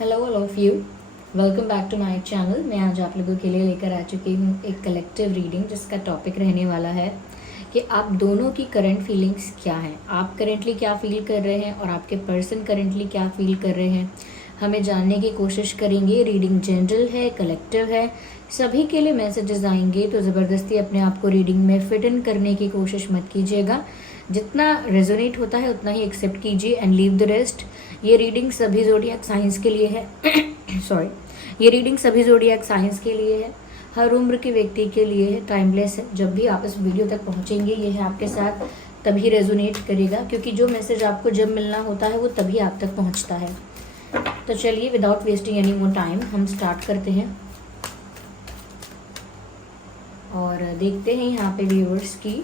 Hello all of you, welcome back to my channel. मैं आज आप लोगों के लिए लेकर आ चुकी हूँ एक कलेक्टिव रीडिंग जिसका टॉपिक रहने वाला है कि आप दोनों की करंट फीलिंग्स क्या हैं। आप करेंटली क्या फील कर रहे हैं और आपके पर्सन करेंटली क्या फील कर रहे हैं, हमें जानने की कोशिश करेंगे। रीडिंग जनरल है, कलेक्टिव है, सभी के लिए मैसेजेस आएंगे, तो ज़बरदस्ती अपने आप को रीडिंग में फिट इन करने की कोशिश मत कीजिएगा। जितना रेजोनेट होता है उतना ही एक्सेप्ट कीजिए एंड लीव द रेस्ट। ये रीडिंग सभी ज़ोडिएक साइंस के लिए है सॉरी, ये रीडिंग सभी ज़ोडिएक साइंस के लिए है, हर उम्र के व्यक्ति के लिए है, टाइमलेस है। जब भी आप इस वीडियो तक पहुंचेंगे ये है आपके साथ तभी रेजोनेट करेगा, क्योंकि जो मैसेज आपको जब मिलना होता है वो तभी आप तक पहुंचता है। तो चलिए without wasting any more time हम स्टार्ट करते हैं और देखते हैं यहाँ पे व्यूअर्स की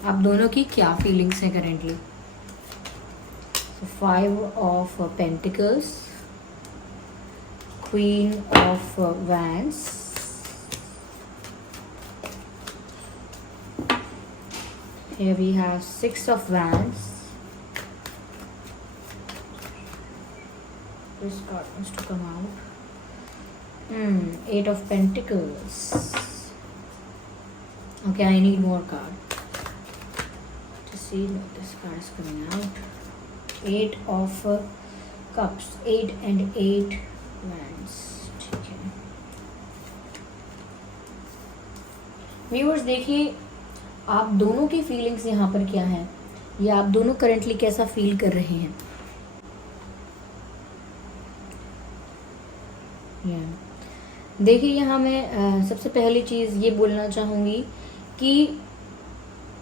आप दोनों की क्या फीलिंग्स है currently. Five of pentacles, queen of wands, here we have six of wands. This card wants to come out. Eight of pentacles. Okay, I need more card to see what this card is coming out. Eight of cups, 8 and 8 wands. ठीक है viewers, देखिए आप दोनों की feelings यहाँ पर क्या है, या आप दोनों करंटली कैसा फील कर रहे हैं। देखिए यहाँ मैं सबसे पहली चीज़ ये बोलना चाहूँगी कि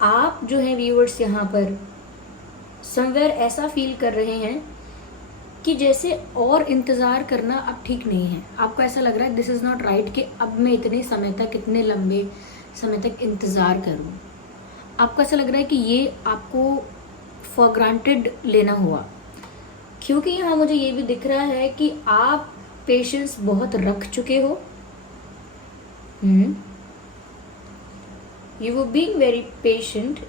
आप जो हैं व्यूअर्स यहाँ पर समवेयर ऐसा फील कर रहे हैं कि जैसे और इंतज़ार करना अब ठीक नहीं है। आपको ऐसा लग रहा है दिस इज़ नॉट राइट कि अब मैं इतने समय तक, इतने लंबे समय तक इंतज़ार करूँ। आपको ऐसा लग रहा है कि ये आपको फॉर ग्रांटेड लेना हुआ, क्योंकि यहाँ मुझे ये भी दिख रहा है कि आप पेशेंस बहुत रख चुके हो। You were being very patient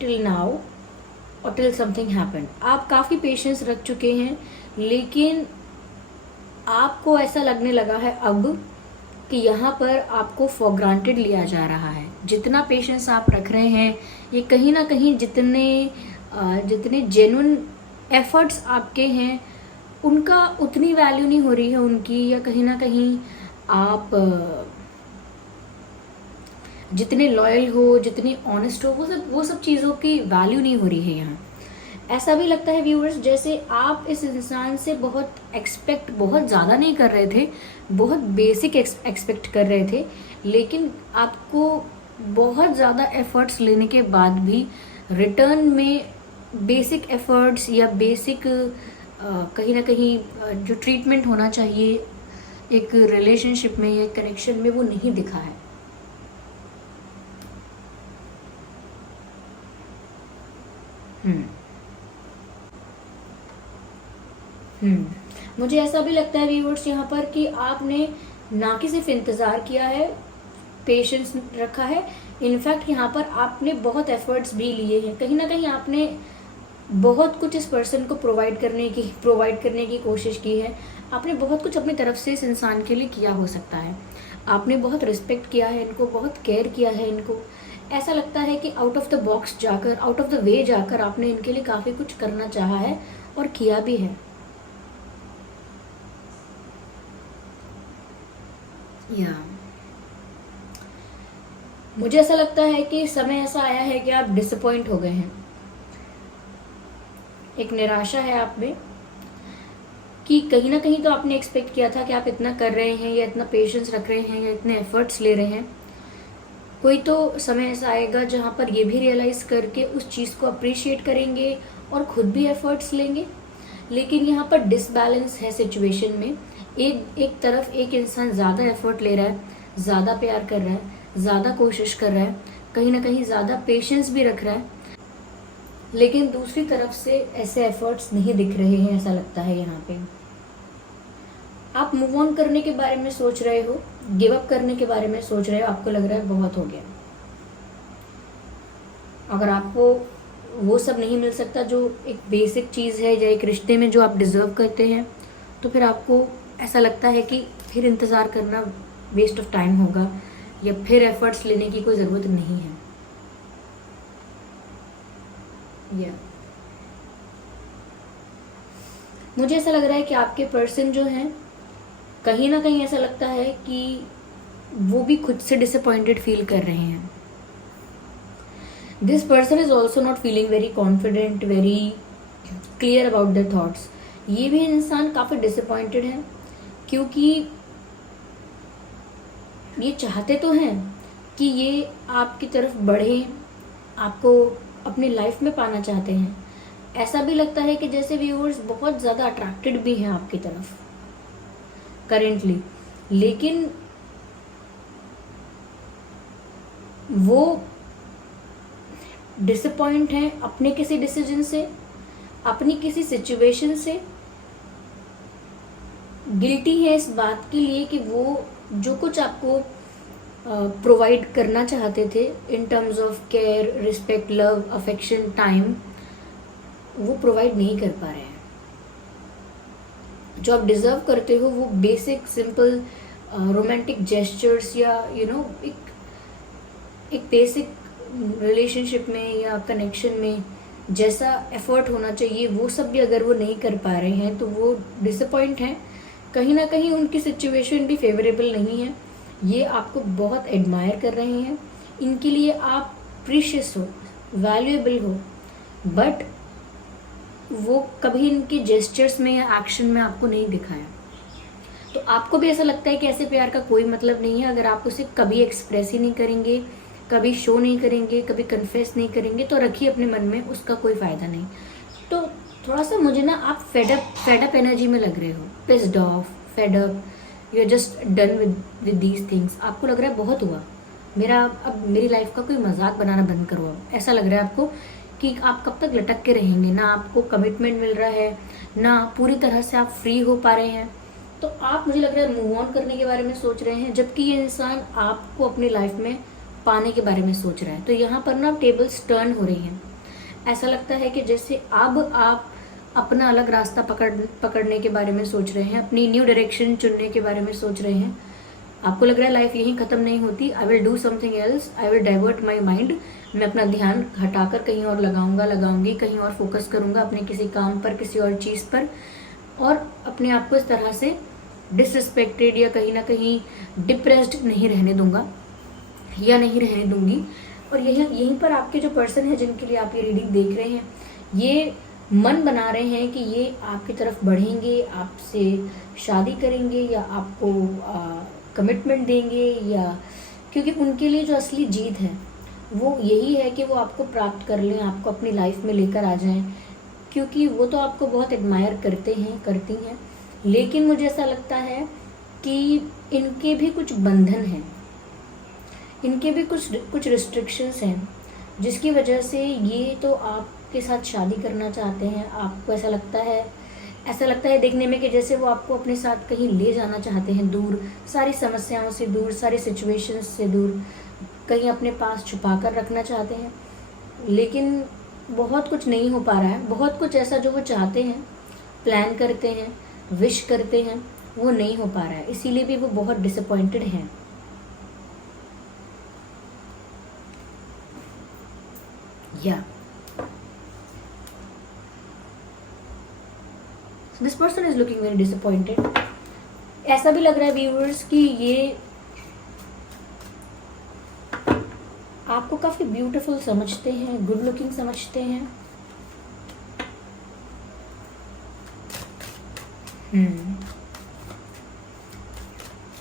till now और टिल समथिंग हैपेंड। आप काफ़ी पेशेंस रख चुके हैं, लेकिन आपको ऐसा लगने लगा है अब कि यहाँ पर आपको फॉर ग्रांटेड लिया जा रहा है। जितना पेशेंस आप रख रहे हैं, ये कहीं ना कहीं जितने जेन्युइन एफर्ट्स आपके हैं उनका उतनी वैल्यू नहीं हो रही है उनकी, या कहीं ना कहीं आप जितने लॉयल हो, जितने ऑनेस्ट हो, वो सब चीज़ों की वैल्यू नहीं हो रही है यहाँ। ऐसा भी लगता है व्यूअर्स जैसे आप इस इंसान से बहुत ज़्यादा नहीं कर रहे थे, बहुत बेसिक एक्सपेक्ट कर रहे थे, लेकिन आपको बहुत ज़्यादा एफर्ट्स लेने के बाद भी रिटर्न में बेसिक एफर्ट्स या बेसिक कहीं ना कहीं जो ट्रीटमेंट होना चाहिए एक रिलेशनशिप में या कनेक्शन में वो नहीं दिखा है। मुझे ऐसा भी लगता है व्यूअर्स यहाँ पर कि आपने ना कि सिर्फ इंतज़ार किया है, पेशेंस रखा है, इनफैक्ट यहाँ पर आपने बहुत एफर्ट्स भी लिए हैं। कहीं ना कहीं आपने बहुत कुछ इस पर्सन को प्रोवाइड करने की कोशिश की है। आपने बहुत कुछ अपनी तरफ से इस इंसान के लिए किया हो सकता है। आपने बहुत रिस्पेक्ट किया है इनको, बहुत केयर किया है इनको। ऐसा लगता है कि आउट ऑफ द बॉक्स जाकर, आउट ऑफ द वे जाकर आपने इनके लिए काफ़ी कुछ करना चाहा है और किया भी है। या मुझे ऐसा लगता है कि समय ऐसा आया है कि आप डिसअपॉइंट हो गए हैं। एक निराशा है आप में कि कहीं ना कहीं तो आपने एक्सपेक्ट किया था कि आप इतना कर रहे हैं या इतना पेशेंस रख रहे हैं या इतने एफर्ट्स ले रहे हैं। कोई तो समय ऐसा आएगा जहाँ पर ये भी रियलाइज़ करके उस चीज़ को अप्रिशिएट करेंगे और खुद भी एफर्ट्स लेंगे। लेकिन यहाँ पर डिसबैलेंस है सिचुएशन में। एक तरफ एक इंसान ज़्यादा एफर्ट ले रहा है, ज़्यादा प्यार कर रहा है, ज़्यादा कोशिश कर रहा है, कहीं ना कहीं ज़्यादा पेशेंस भी रख रहा है, लेकिन दूसरी तरफ से ऐसे एफर्ट्स नहीं दिख रहे हैं। ऐसा लगता है यहाँ पे आप मूव ऑन करने के बारे में सोच रहे हो, गिव अप करने के बारे में सोच रहे हो, आपको लग रहा है बहुत हो गया। अगर आपको वो सब नहीं मिल सकता जो एक बेसिक चीज़ है या एक रिश्ते में जो आप डिज़र्व करते हैं, तो फिर आपको ऐसा लगता है कि फिर इंतज़ार करना वेस्ट ऑफ टाइम होगा या फिर एफर्ट्स लेने की कोई ज़रूरत नहीं है। या मुझे ऐसा लग रहा है कि आपके पर्सन जो हैं, कहीं ना कहीं ऐसा लगता है कि वो भी खुद से डिसअपॉइंटेड फील कर रहे हैं। This person is also not feeling very confident, very clear about their thoughts. ये भी इंसान काफ़ी डिसअपॉइंटेड है, क्योंकि ये चाहते तो हैं कि ये आपकी तरफ बढ़े, आपको अपनी लाइफ में पाना चाहते हैं। ऐसा भी लगता है कि जैसे व्यूअर्स बहुत ज़्यादा अट्रैक्टेड भी हैं आपकी तरफ करेंटली, लेकिन वो डिसअपॉइंट हैं अपने किसी डिसीजन से, अपनी किसी सिचुएशन से, गिल्टी है इस बात के लिए कि वो जो कुछ आपको प्रोवाइड करना चाहते थे in terms of care, respect, love, affection, time, वो प्रोवाइड नहीं कर पा रहे हैं। जो आप डिजर्व करते हो वो बेसिक सिंपल रोमांटिक जेस्चर्स या एक बेसिक रिलेशनशिप में या कनेक्शन में जैसा एफर्ट होना चाहिए वो सब भी अगर वो नहीं कर पा रहे हैं तो वो डिसअपॉइंट हैं। कहीं ना कहीं उनकी सिचुएशन भी फेवरेबल नहीं है। ये आपको बहुत एडमायर कर रहे हैं, इनके लिए आप प्रीशियस हो, वैल्यूएबल हो, बट वो कभी इनके जेस्चर्स में या एक्शन में आपको नहीं दिखाया। तो आपको भी ऐसा लगता है कि ऐसे प्यार का कोई मतलब नहीं है। अगर आप उसे कभी एक्सप्रेस ही नहीं करेंगे, कभी शो नहीं करेंगे, कभी कन्फेस नहीं करेंगे, तो रखिए अपने मन में, उसका कोई फ़ायदा नहीं। तो थोड़ा सा मुझे ना आप फेडअप एनर्जी में लग रहे हो, pissed off, fed up, you are just done with these things. आपको लग रहा है बहुत हुआ, अब मेरी लाइफ का कोई मजाक बनाना बंद करो। अब ऐसा लग रहा है आपको कि आप कब तक लटक के रहेंगे, ना आपको कमिटमेंट मिल रहा है, ना पूरी तरह से आप फ्री हो पा रहे हैं। तो आप, मुझे लग रहा है, मूव ऑन करने के बारे में सोच रहे हैं, जबकि ये इंसान आपको अपनी लाइफ में पाने के बारे में सोच रहा है। तो यहाँ पर ना टेबल्स टर्न हो रही हैं। ऐसा लगता है कि जैसे अब आप अपना अलग रास्ता पकड़ने के बारे में सोच रहे हैं, अपनी न्यू डायरेक्शन चुनने के बारे में सोच रहे हैं। आपको लग रहा है लाइफ यहीं ख़त्म नहीं होती, I will do something else, I will divert my mind. मैं अपना ध्यान हटाकर कहीं और लगाऊंगी, कहीं और फोकस करूंगा अपने किसी काम पर, किसी और चीज़ पर, और अपने आप को इस तरह से डिसरिस्पेक्टेड या कहीं ना कहीं डिप्रेस्ड नहीं रहने दूंगा या नहीं रहने दूंगी। और यहीं पर आपके जो पर्सन है जिनके लिए आप ये रीडिंग देख रहे हैं, ये मन बना रहे हैं कि ये आपकी तरफ बढ़ेंगे, आपसे शादी करेंगे या आपको कमिटमेंट देंगे, या क्योंकि उनके लिए जो असली जीत है वो यही है कि वो आपको प्राप्त कर लें, आपको अपनी लाइफ में लेकर आ जाएं, क्योंकि वो तो आपको बहुत एडमायर करते हैं, करती हैं। लेकिन मुझे ऐसा लगता है कि इनके भी कुछ बंधन हैं, इनके भी कुछ रिस्ट्रिक्शंस हैं, जिसकी वजह से ये तो आपके साथ शादी करना चाहते हैं। आपको ऐसा लगता है देखने में कि जैसे वो आपको अपने साथ कहीं ले जाना चाहते हैं, दूर, सारी समस्याओं से दूर, सारी सिचुएशंस से दूर, कहीं अपने पास छुपा कर रखना चाहते हैं। लेकिन बहुत कुछ नहीं हो पा रहा है। बहुत कुछ ऐसा जो वो चाहते हैं, प्लान करते हैं, विश करते हैं, वो नहीं हो पा रहा है। इसीलिए भी वो बहुत डिसअपॉइंटेड हैं। या this person is looking very disappointed. ऐसा भी लग रहा है व्यूअर्स कि ये आपको काफी ब्यूटीफुल समझते हैं, गुड लुकिंग समझते हैं।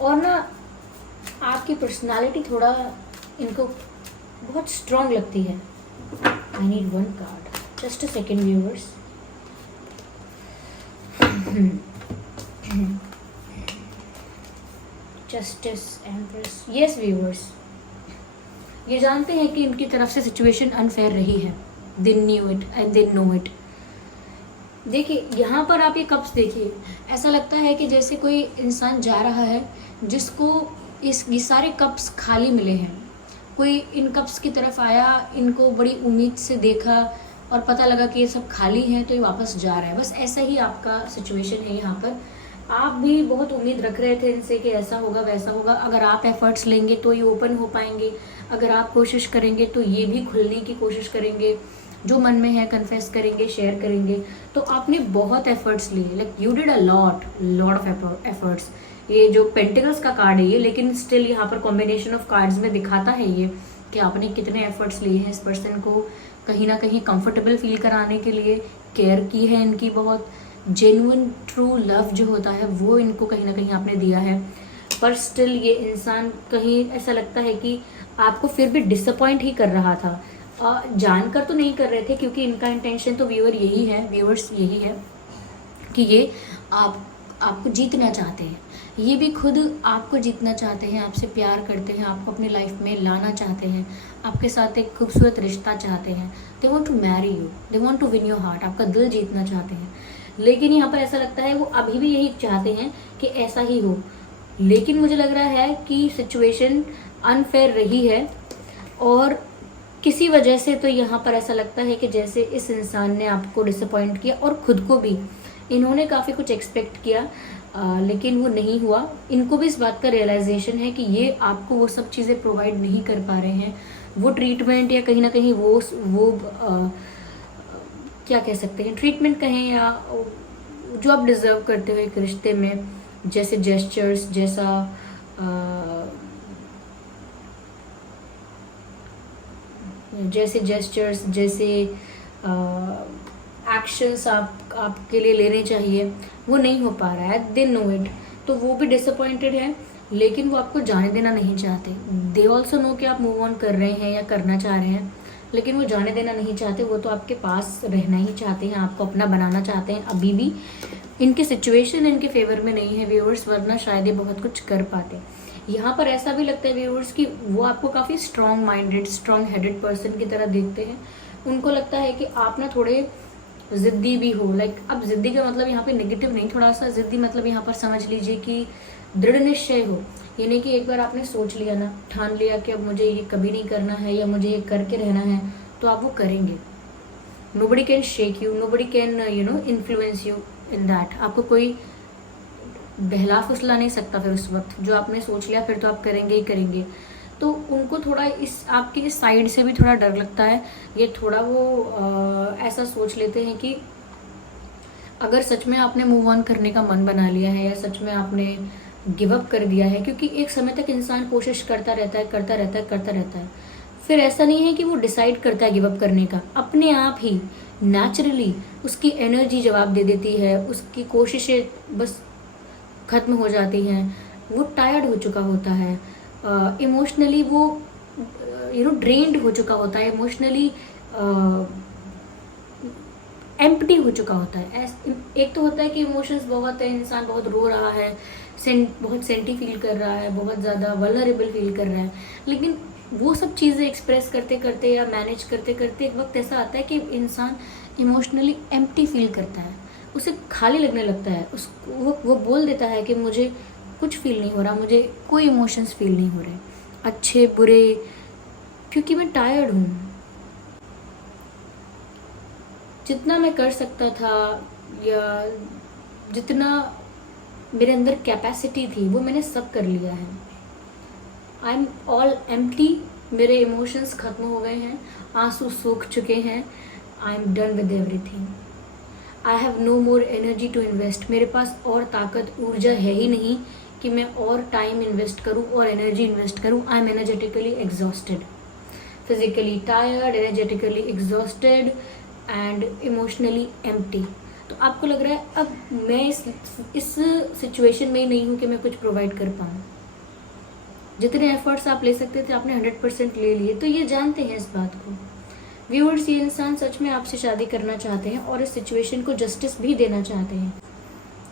और ना आपकी पर्सनालिटी थोड़ा इनको बहुत स्ट्रांग लगती है। I need one card, just a second viewers. Justice, empress, yes viewers, ये जानते हैं कि इनकी तरफ से सिचुएशन अनफेयर रही है। They knew it and they know it. देखिए यहाँ पर आप ये कप्स देखिए, ऐसा लगता है कि जैसे कोई इंसान जा रहा है जिसको ये सारे कप्स खाली मिले हैं। कोई इन कप्स की तरफ आया, इनको बड़ी उम्मीद से देखा और पता लगा कि ये सब खाली हैं, तो ये वापस जा रहा है। बस ऐसा ही आपका सिचुएशन है यहाँ पर। आप भी बहुत उम्मीद रख रहे थे इनसे कि ऐसा होगा वैसा होगा, अगर आप एफर्ट्स लेंगे तो ये ओपन हो पाएंगे, अगर आप कोशिश करेंगे तो ये भी खुलने की कोशिश करेंगे, जो मन में है कन्फेस करेंगे, शेयर करेंगे। तो आपने बहुत एफर्ट्स लिए, like you did a lot of efforts. ये जो पेंटिकल्स का कार्ड है ये, लेकिन स्टिल यहाँ पर कॉम्बिनेशन ऑफ कार्ड्स में दिखाता है ये कि आपने कितने एफर्ट्स लिए हैं इस पर्सन को कहीं ना कहीं कंफर्टेबल फील कराने के लिए, केयर की है इनकी, बहुत जेन्युइन ट्रू लव जो होता है वो इनको कहीं ना कहीं आपने दिया है। पर स्टिल ये इंसान कहीं ऐसा लगता है कि आपको फिर भी डिसअपॉइंट ही कर रहा था। जानकर तो नहीं कर रहे थे, क्योंकि इनका इंटेंशन तो व्यूअर्स यही है कि ये आपको जीतना चाहते हैं, ये भी खुद आपको जीतना चाहते हैं, आपसे प्यार करते हैं, आपको अपनी लाइफ में लाना चाहते हैं, आपके साथ एक खूबसूरत रिश्ता चाहते हैं। They want to marry you, they want to win your heart, आपका दिल जीतना चाहते हैं। लेकिन यहाँ पर ऐसा लगता है वो अभी भी यही चाहते हैं कि ऐसा ही हो, लेकिन मुझे लग रहा है कि सिचुएशन अनफेयर रही है और किसी वजह से। तो यहाँ पर ऐसा लगता है कि जैसे इस इंसान ने आपको डिसअपॉइंट किया और खुद को भी, इन्होंने काफ़ी कुछ एक्सपेक्ट किया लेकिन वो नहीं हुआ। इनको भी इस बात का रियलाइजेशन है कि ये आपको वो सब चीज़ें प्रोवाइड नहीं कर पा रहे हैं, वो ट्रीटमेंट या कहीं ना कहीं वो क्या कह सकते हैं, ट्रीटमेंट कहें या जो आप डिज़र्व करते हो एक रिश्ते में, जैसे जेस्चर्स, जैसे एक्शंस आपके लिए लेने चाहिए, वो नहीं हो पा रहा है। दे नो इट, तो वो भी डिसअपॉइंटेड है, लेकिन वो आपको जाने देना नहीं चाहते। दे ऑल्सो नो कि आप मूव ऑन कर रहे हैं या करना चाह रहे हैं, लेकिन वो जाने देना नहीं चाहते। वो तो आपके पास रहना ही चाहते हैं, आपको अपना बनाना चाहते हैं। अभी भी इनकी सिचुएशन इनके फेवर में नहीं है व्यूअर्स, वरना शायद ये बहुत कुछ कर पाते। यहाँ पर ऐसा भी लगता है व्यूअर्स कि वो आपको काफ़ी strong minded, strong headed person की तरह देखते हैं। उनको लगता है कि आप ना थोड़े ज़िद्दी भी हो, लाइक अब ज़िद्दी का मतलब यहाँ पे नेगेटिव नहीं, थोड़ा सा ज़िद्दी मतलब यहाँ पर समझ लीजिए कि दृढ़ निश्चय हो। ये नहीं कि एक बार आपने सोच लिया ना, ठान लिया कि अब मुझे ये कभी नहीं करना है या मुझे ये करके रहना है, तो आप वो करेंगे। Nobody can shake you, nobody can influence you in that. आपको कोई बहला फुसला नहीं सकता फिर उस वक्त। जो आपने सोच लिया फिर तो आप करेंगे ही करेंगे। तो उनको थोड़ा इस आपकी इस साइड से भी थोड़ा डर लगता है। ये थोड़ा वो ऐसा सोच लेते हैं कि अगर सच में आपने मूव ऑन करने का मन बना लिया है या सच में आपने गिव अप कर दिया है, क्योंकि एक समय तक इंसान कोशिश करता रहता है, फिर ऐसा नहीं है कि वो डिसाइड करता है गिव अप करने का, अपने आप ही नेचुरली उसकी एनर्जी जवाब दे देती है, उसकी कोशिशें बस खत्म हो जाती हैं, वो टायर्ड हो चुका होता है, इमोशनली वो ड्रेन्ड हो चुका होता है, इमोशनली एम्प्टी हो चुका होता है। एक तो होता है कि इमोशंस बहुत है, इंसान बहुत रो रहा है, बहुत सेंटी फील कर रहा है, बहुत ज़्यादा वल्नरेबल फील कर रहा है, लेकिन वो सब चीज़ें एक्सप्रेस करते करते या मैनेज करते करते एक वक्त ऐसा आता है कि इंसान इमोशनली एम्प्टी फील करता है, उसे खाली लगने लगता है। उसको वो बोल देता है कि मुझे कुछ फील नहीं हो रहा, मुझे कोई इमोशंस फील नहीं हो रहे, अच्छे बुरे, क्योंकि मैं टायर्ड हूँ। जितना मैं कर सकता था या जितना मेरे अंदर कैपेसिटी थी वो मैंने सब कर लिया है। आई एम ऑल एम्प्टी, मेरे इमोशंस खत्म हो गए हैं, आंसू सूख चुके हैं। I am done with everything. I have no more energy to invest. मेरे पास और ताकत, ऊर्जा है ही नहीं कि मैं और टाइम इन्वेस्ट करूं और एनर्जी इन्वेस्ट करूं। I am energetically exhausted, physically tired, energetically exhausted and emotionally empty. तो आपको लग रहा है अब मैं इस सिचुएशन में ही नहीं हूँ कि मैं कुछ प्रोवाइड कर पाऊँ। जितने एफर्ट्स आप ले सकते थे आपने 100% ले लिए। तो ये जानते हैं इस बात को व्यूअर्स, ये इंसान सच में आपसे शादी करना चाहते हैं और इस सिचुएशन को जस्टिस भी देना चाहते हैं।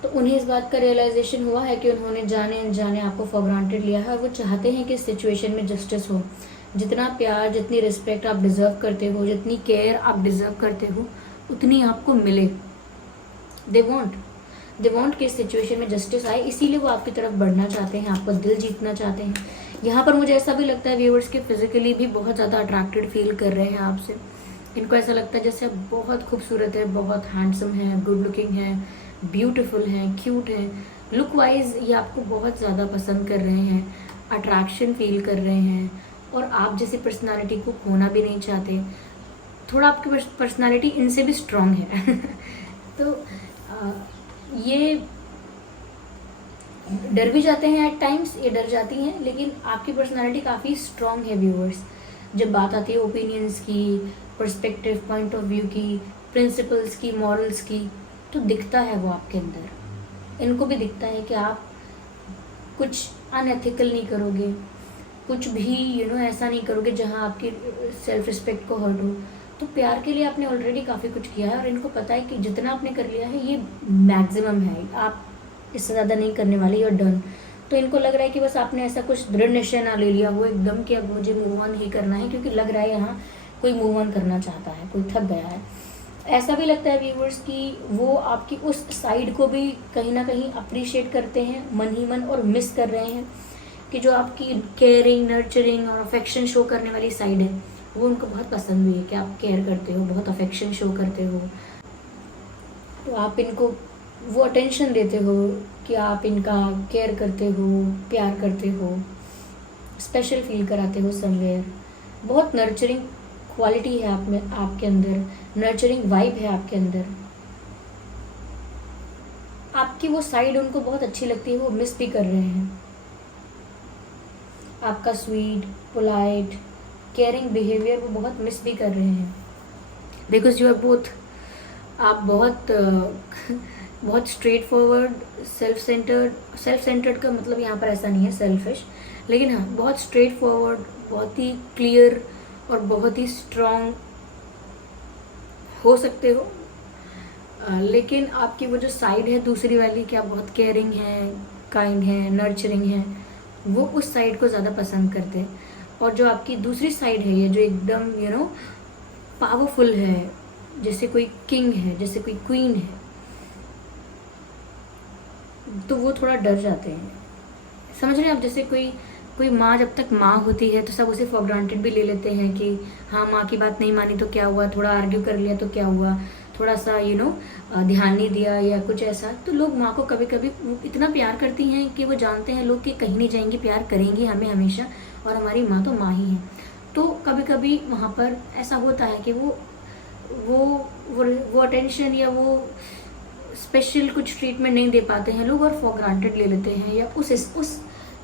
तो उन्हें इस बात का रियलाइजेशन हुआ है कि उन्होंने जाने अनजाने आपको फॉर ग्रांटेड लिया है और वो चाहते हैं कि इस सिचुएशन में जस्टिस हो। जितना प्यार, जितनी रिस्पेक्ट आप डिज़र्व करते हो, जितनी केयर आप डिज़र्व करते हो, उतनी आपको मिले। दे वॉन्ट कि इस सिचुएशन में जस्टिस आए, इसीलिए वो आपकी तरफ बढ़ना चाहते हैं, आपका दिल जीतना चाहते हैं। यहाँ पर मुझे ऐसा भी लगता है व्यूअर्स के फिजिकली भी बहुत ज़्यादा अट्रैक्टेड फील कर रहे हैं आपसे। इनको ऐसा लगता है जैसे आप बहुत खूबसूरत है, बहुत हैंडसम है, गुड लुकिंग है, ब्यूटीफुल हैं, क्यूट हैं, लुक वाइज ये आपको बहुत ज़्यादा पसंद कर रहे हैं, अट्रैक्शन फील कर रहे हैं, और आप जैसे पर्सनालिटी को खोना भी नहीं चाहते। थोड़ा आपकी पर्सनालिटी इनसे भी स्ट्रांग है तो ये डर भी जाते हैं एट टाइम्स, ये डर जाती हैं, लेकिन आपकी पर्सनालिटी काफ़ी स्ट्रांग है व्यूअर्स। जब बात आती है ओपिनियंस की, पर्सपेक्टिव, पॉइंट ऑफ व्यू की, प्रिंसिपल्स की, मॉरल्स की, तो दिखता है वो आपके अंदर। इनको भी दिखता है कि आप कुछ अनएथिकल नहीं करोगे, कुछ भी ऐसा नहीं करोगे जहाँ आपकी सेल्फ रिस्पेक्ट को हर्ट हो। तो प्यार के लिए आपने ऑलरेडी काफ़ी कुछ किया है, और इनको पता है कि जितना आपने कर लिया है ये मैक्सिमम है, आप इससे ज़्यादा नहीं करने वाले, यू आर डन। तो इनको लग रहा है कि बस आपने ऐसा कुछ दृढ़ निश्चय ना ले लिया हो एकदम कि अब मुझे मूव ऑन ही करना है, क्योंकि लग रहा है यहाँ कोई मूव ऑन करना चाहता है, कोई थक गया है। ऐसा भी लगता है व्यूवर्स कि वो आपकी उस साइड को भी कहीं ना कहीं अप्रिशिएट करते हैं मन ही मन, और मिस कर रहे हैं कि जो आपकी केयरिंग, नर्चरिंग और अफेक्शन शो करने वाली साइड है वो उनको बहुत पसंद भी है कि आप केयर करते हो, बहुत अफेक्शन शो करते हो, तो आप इनको वो अटेंशन देते हो कि आप इनका केयर करते हो, प्यार करते हो, स्पेशल फील कराते हो समवेयर। बहुत नर्चरिंग क्वालिटी है आप में, आपके अंदर नर्चरिंग वाइब है आपके अंदर। आपकी वो साइड उनको बहुत अच्छी लगती है, वो मिस भी कर रहे हैं आपका स्वीट, पोलाइट, केयरिंग बिहेवियर, वो बहुत मिस भी कर रहे हैं, बिकॉज यू आर बोथ। आप बहुत बहुत स्ट्रेट फॉरवर्ड, सेल्फ सेंटर्ड का मतलब यहाँ पर ऐसा नहीं है सेल्फिश, लेकिन हाँ बहुत स्ट्रेट फॉरवर्ड, बहुत ही क्लियर और बहुत ही स्ट्रांग हो सकते हो। लेकिन आपकी वो जो साइड है दूसरी वाली कि आप बहुत केयरिंग हैं, काइंड हैं, नर्चरिंग हैं, वो उस साइड को ज़्यादा पसंद करते हैं। और जो आपकी दूसरी साइड है, ये जो एकदम पावरफुल है, जैसे कोई किंग है, जैसे कोई क्वीन है, तो वो थोड़ा डर जाते हैं। समझ रहे हैं आप? जैसे कोई माँ जब तक माँ होती है तो सब उसे फॉर ग्रांटेड भी ले लेते हैं कि हाँ माँ की बात नहीं मानी तो क्या हुआ, थोड़ा आर्ग्यू कर लिया तो क्या हुआ, थोड़ा सा ध्यान नहीं दिया या कुछ ऐसा। तो लोग माँ को कभी कभी इतना प्यार करती हैं कि वो जानते हैं लोग कि कहीं नहीं जाएंगी, प्यार करेंगी हमें हमेशा, और हमारी माँ तो माँ ही है। तो कभी कभी वहाँ पर ऐसा होता है कि वो अटेंशन या वो स्पेशल कुछ ट्रीटमेंट नहीं दे पाते हैं लोग, और फॉर ग्रांटेड ले लेते हैं, या उस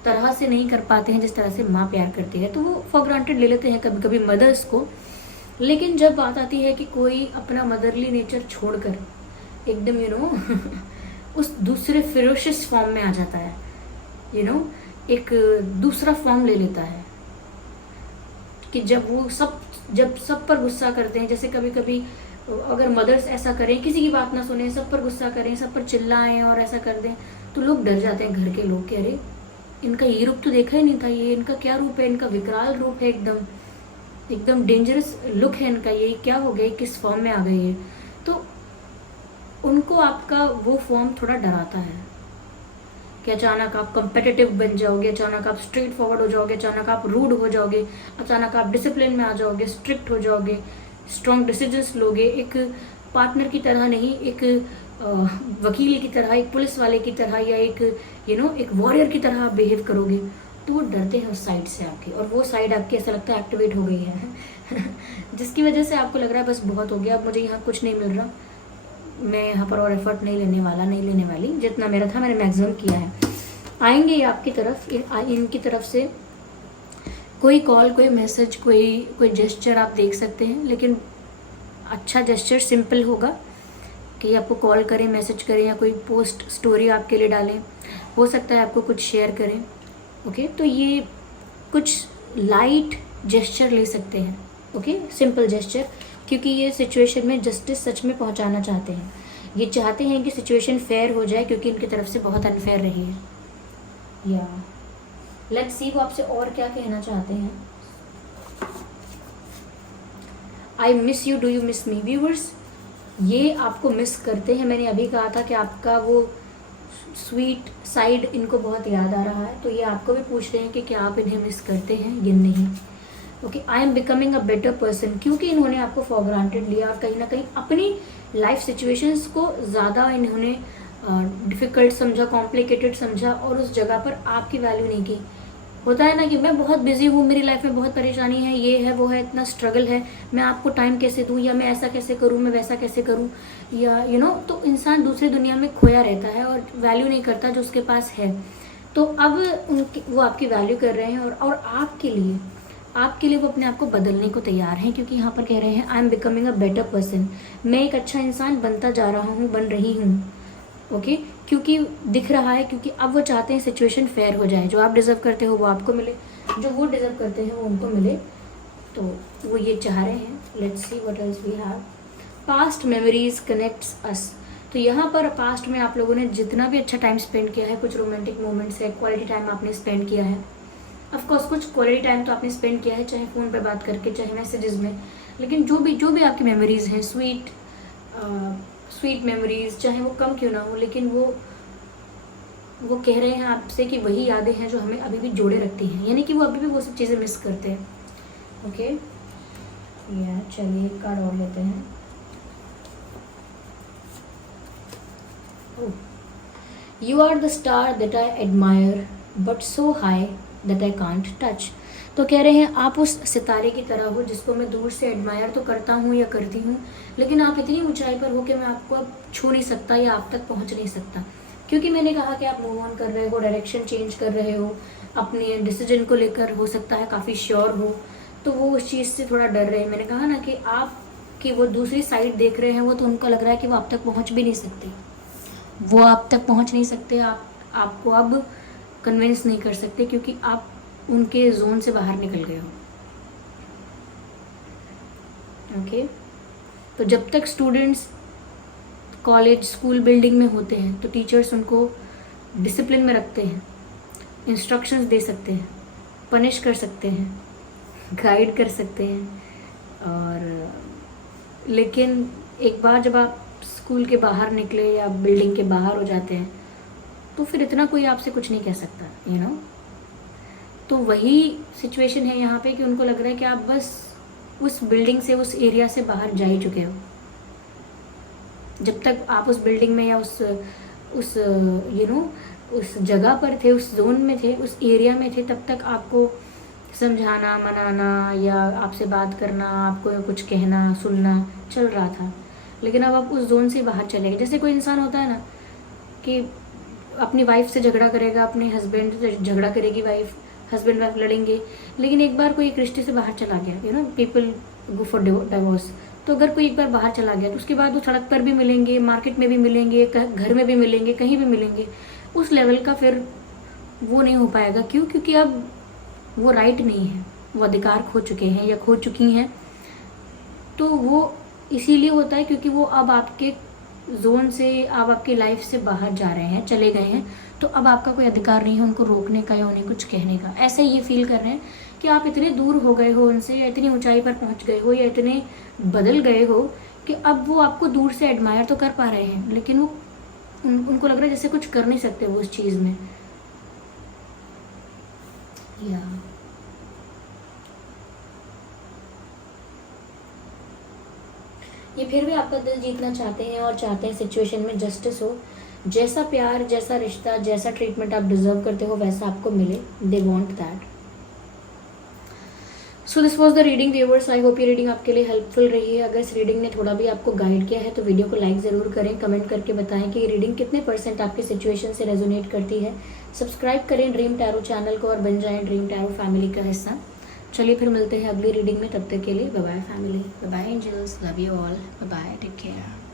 तरह से नहीं कर पाते हैं जिस तरह से माँ प्यार करती है, तो वो फॉर ग्रांटेड ले लेते हैं कभी कभी मदर्स को। लेकिन जब बात आती है कि कोई अपना मदरली नेचर छोड़कर एकदम उस दूसरे फिरोशियस फॉर्म में आ जाता है, एक दूसरा फॉर्म ले लेता है, कि जब सब पर गुस्सा करते हैं, जैसे कभी कभी अगर मदर्स ऐसा करें, किसी की बात ना सुने, सब पर गुस्सा करें, सब पर चिल्लाएं और ऐसा कर दें, तो लोग डर जाते हैं, घर के लोग, कि अरे इनका ये रूप तो देखा ही नहीं था, ये इनका क्या रूप है, इनका विकराल रूप है, एकदम डेंजरस लुक है इनका, ये क्या हो गया, किस फॉर्म में आ गई है। तो उनको आपका वो फॉर्म थोड़ा डराता है कि अचानक आप कंपेटिटिव बन जाओगे, अचानक आप स्ट्रेट फॉरवर्ड हो जाओगे, अचानक आप रूड हो जाओगे, अचानक आप डिसिप्लिन में आ जाओगे, स्ट्रिक्ट हो जाओगे, स्ट्रॉन्ग डिसीजंस लोगे, एक पार्टनर की तरह नहीं, एक वकील की तरह, एक पुलिस वाले की तरह, या एक वॉरियर की तरह बिहेव करोगे। तो वो डरते हैं उस साइड से आपकी, और वो साइड आपकी ऐसा लगता है एक्टिवेट हो गई है जिसकी वजह से आपको लग रहा है बस बहुत हो गया, अब मुझे यहाँ कुछ नहीं मिल रहा, मैं यहाँ पर और एफर्ट नहीं लेने वाली, जितना मेरा था मैंने मैक्सिमम किया है। आएंगे आपकी तरफ, इनकी तरफ से कोई कॉल, कोई मैसेज, कोई जेस्चर आप देख सकते हैं, लेकिन अच्छा जेस्चर सिंपल होगा कि आपको कॉल करें, मैसेज करें, या कोई पोस्ट स्टोरी आपके लिए डालें, हो सकता है आपको कुछ शेयर करें। ओके, तो ये कुछ लाइट जेस्चर ले सकते हैं, ओके, सिंपल जेस्चर, क्योंकि ये सिचुएशन में जस्टिस सच में पहुंचाना चाहते हैं। ये चाहते हैं कि सिचुएशन फेयर हो जाए, क्योंकि इनकी तरफ से बहुत अनफेयर रही है। या लेट्स सी वो आपसे और क्या कहना चाहते हैं। I miss you, do you miss me? Viewers, ये आपको मिस करते हैं। मैंने अभी कहा था कि आपका वो स्वीट साइड इनको बहुत याद आ रहा है, तो ये आपको भी पूछ रहे हैं कि क्या आप इन्हें मिस करते हैं या नहीं। Okay, I am becoming a better person, क्योंकि इन्होंने आपको फॉर ग्रांटेड लिया और कहीं ना कहीं अपनी लाइफ सिचुएशंस को ज़्यादा इन्होंने डिफ़िकल्ट समझा, कॉम्प्लिकेटेड समझा और उस जगह पर आपकी वैल्यू नहीं की। होता है ना कि मैं बहुत बिजी हूँ, मेरी लाइफ में बहुत परेशानी है, ये है वो है, इतना स्ट्रगल है, मैं आपको टाइम कैसे दूँ, या मैं ऐसा कैसे करूँ, मैं वैसा कैसे करूँ, या तो इंसान दूसरी दुनिया में खोया रहता है और वैल्यू नहीं करता जो उसके पास है। तो अब उनकी वो आपकी वैल्यू कर रहे हैं और आपके लिए वो अपने आप को बदलने को तैयार हैं, क्योंकि यहाँ पर कह रहे हैं I am becoming a better person, मैं एक अच्छा इंसान बनता जा रहा हूँ, बन रही हूँ। ओके, क्योंकि दिख रहा है, क्योंकि अब वो चाहते हैं सिचुएशन फेयर हो जाए, जो आप डिजर्व करते हो वो आपको मिले, जो वो डिजर्व करते हैं वो उनको मिले, तो वो ये चाह रहे हैं। Let's see what else we have. Past memories connects us. तो यहाँ पर पास्ट में आप लोगों ने जितना भी अच्छा टाइम स्पेंड किया है, कुछ रोमांटिक मोमेंट्स है, क्वालिटी टाइम आपने स्पेंड किया है, ऑफकोर्स कुछ क्वालिटी टाइम तो आपने स्पेंड किया है, चाहे फ़ोन पर बात करके, चाहे मैसेजेस में, लेकिन जो भी आपकी मेमोरीज हैं, स्वीट मेमोरीज, चाहे वो कम क्यों ना हो, लेकिन वो कह रहे हैं आपसे कि वही यादें हैं जो हमें अभी भी जोड़े रखती हैं, यानी कि वो अभी भी वो सब चीज़ें मिस करते हैं। ओके, या चलिए एक कार्ड और लेते हैं। You are the star that I admire but so high that I can't touch. तो कह रहे हैं आप उस सितारे की तरह हो जिसको मैं दूर से एडमायर तो करता हूँ या करती हूँ, लेकिन आप इतनी ऊंचाई पर हो कि मैं आपको अब छू नहीं सकता या आप तक पहुँच नहीं सकता, क्योंकि मैंने कहा कि आप मूव ऑन कर रहे हो, डायरेक्शन चेंज कर रहे हो, अपने डिसीजन को लेकर हो सकता है काफ़ी श्योर हो, तो वो उस चीज़ से थोड़ा डर रहे हैं। मैंने कहा ना कि आप कि वो दूसरी साइड देख रहे हैं, वो तो उनको लग रहा है कि वो आप तक पहुँच भी नहीं सकते, वो आप तक पहुँच नहीं सकते, आपको अब कन्विंस नहीं कर सकते, क्योंकि आप उनके जोन से बाहर निकल गए हो। ओके, तो जब तक स्टूडेंट्स कॉलेज स्कूल बिल्डिंग में होते हैं तो टीचर्स उनको डिसिप्लिन में रखते हैं, इंस्ट्रक्शंस दे सकते हैं, पनिश कर सकते हैं, गाइड कर सकते हैं, और लेकिन एक बार जब आप स्कूल के बाहर निकले या बिल्डिंग के बाहर हो जाते हैं तो फिर इतना कोई आपसे कुछ नहीं कह सकता, तो वही सिचुएशन है यहाँ पे कि उनको लग रहा है कि आप बस उस बिल्डिंग से, उस एरिया से बाहर जा ही चुके हो। जब तक आप उस बिल्डिंग में या उस उस जगह पर थे, उस जोन में थे, उस एरिया में थे, तब तक आपको समझाना, मनाना या आपसे बात करना, आपको कुछ कहना, सुनना चल रहा था, लेकिन अब आप उस जोन से बाहर चले गए। जैसे कोई इंसान होता है ना कि अपनी वाइफ से झगड़ा करेगा, अपने हस्बैंड से झगड़ा करेगी वाइफ, हस्बैंड वाइफ लड़ेंगे, लेकिन एक बार कोई एक रिश्ते से बाहर चला गया, पीपल गो फॉर डिवोर्स, तो अगर कोई एक बार बाहर चला गया तो उसके बाद वो सड़क पर भी मिलेंगे, मार्केट में भी मिलेंगे, घर में भी मिलेंगे, कहीं भी मिलेंगे, उस लेवल का फिर वो नहीं हो पाएगा। क्यों? क्योंकि अब वो राइट नहीं है, वो अधिकार खो चुके हैं या खो चुकी हैं, तो वो इसीलिए होता है क्योंकि वो अब आपके जोन से, अब आपकी लाइफ से बाहर जा रहे हैं, चले गए हैं, तो अब आपका कोई अधिकार नहीं है उनको रोकने का या उन्हें कुछ कहने का। ऐसे ये फील कर रहे हैं कि आप इतने दूर हो गए हो उनसे, या इतनी ऊंचाई पर पहुंच गए हो, या इतने बदल गए हो कि अब वो आपको दूर से एडमायर तो कर पा रहे हैं, लेकिन वो उनको लग रहा है जैसे कुछ कर नहीं सकते वो उस चीज़ में। या ये फिर भी आपका दिल जीतना चाहते हैं और चाहते हैं सिचुएशन में जस्टिस हो, जैसा प्यार, जैसा रिश्ता, जैसा ट्रीटमेंट आप डिजर्व करते हो वैसा आपको मिले, they want that. So this was the reading viewers, I hope ये रीडिंग आपके लिए हेल्पफुल रही है। अगर इस रीडिंग ने थोड़ा भी आपको गाइड किया है तो वीडियो को लाइक ज़रूर करें, कमेंट करके बताएं कि ये रीडिंग कितने % आपके सिचुएशन से रेजोनेट करती है। सब्सक्राइब करें ड्रीम टैरो चैनल को और बन जाएं ड्रीम टैरो फैमिली का हिस्सा। चलिए फिर मिलते हैं अगली रीडिंग में, तब तक के लिए bye bye family, bye bye angels, love you all, bye bye, take care.